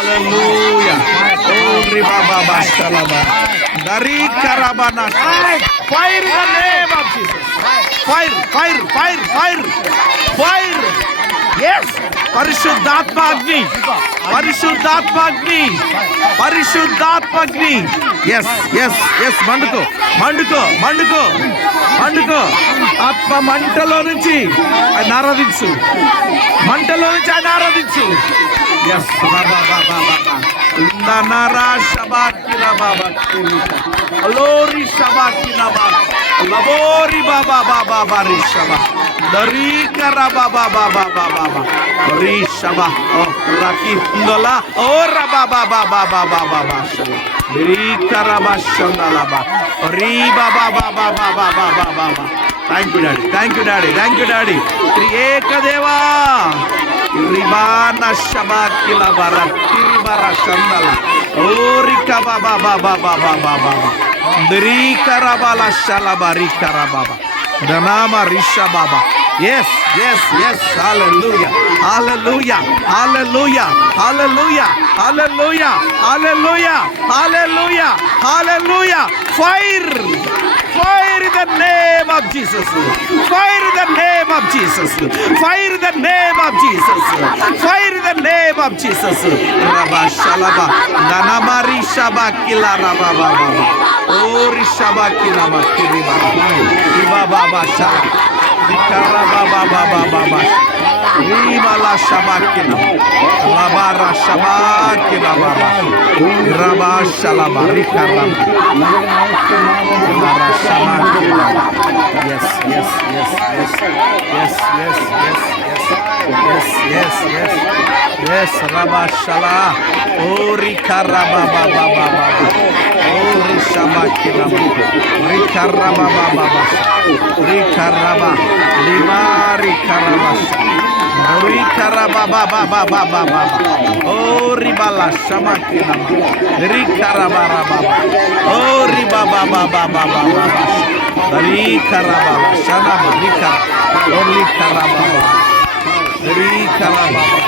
Hallelujah. Oh, riba baba shalaba. Dari karabana. Fire in the name of Jesus. Fire, fire, fire, fire, fire. Yes. Parishuddhatma Agni. Parishuddhatma Agni. Parishuddhatma Agni. Yes, yes, yes. Manduko, manduko, manduko, manduko. Atma మంటలో నుంచి ఆయన ఆరాధించు. మంటలో నుంచి ఆయన ఆరాధించు. Yes, Baba, Baba, Baba. Nara Shabakila Baba. Lori Shabakila Baba. Labori Baba Baba Barishaba. Darika Baba Baba Baba Baba. Rishaba. Oh, Raki Ndola. Oh, Baba Baba Baba Baba. Rika Rabashandalaba. Riba Baba Baba Baba Baba. Thank you, Daddy. Thank you, Daddy. Thank you, Daddy. Triyeka Deva. Ribana Shabakila Bara. Kiribara Shandala. Orika Baba Baba Baba Baba. Drika Rabala Shalaba Rika Rababa. Danama Risha Baba. Yes, yes, yes. Hallelujah. Hallelujah. Hallelujah. Hallelujah. Hallelujah. Hallelujah. Hallelujah. Hallelujah. Fire. Fire in the name of Jesus. Fire in the name of Jesus. Fire in the name of Jesus. Fire in the name of Jesus. Rabba Shalaba. Nanamari Shabakila Rabba Baba. Oh Rishabakila Makiriba. Iba Baba Shalaba. Ikaraba Baba Baba. Riba la Shabakila. Labara Shabakila Baba. Rabba Shalaba. Rikaraba. Yes, yes, yes, yes, yes, yes, yes, yes, yes, yes, yes, Rabba Shala, oh Rika Rabba Baba Baba, oh Rishaba Kiraba, Rika Rabba Baba, Rika Rabba, Lima Rika Rabba, Rika Rabba Baba Baba Baba, oh Ribala Shama Kiraba, Rika Rabba Rabba, oh Riba Baba Baba Baba. Rika Rababa, Shana Rika, Rika Rababa, Rika Rababa.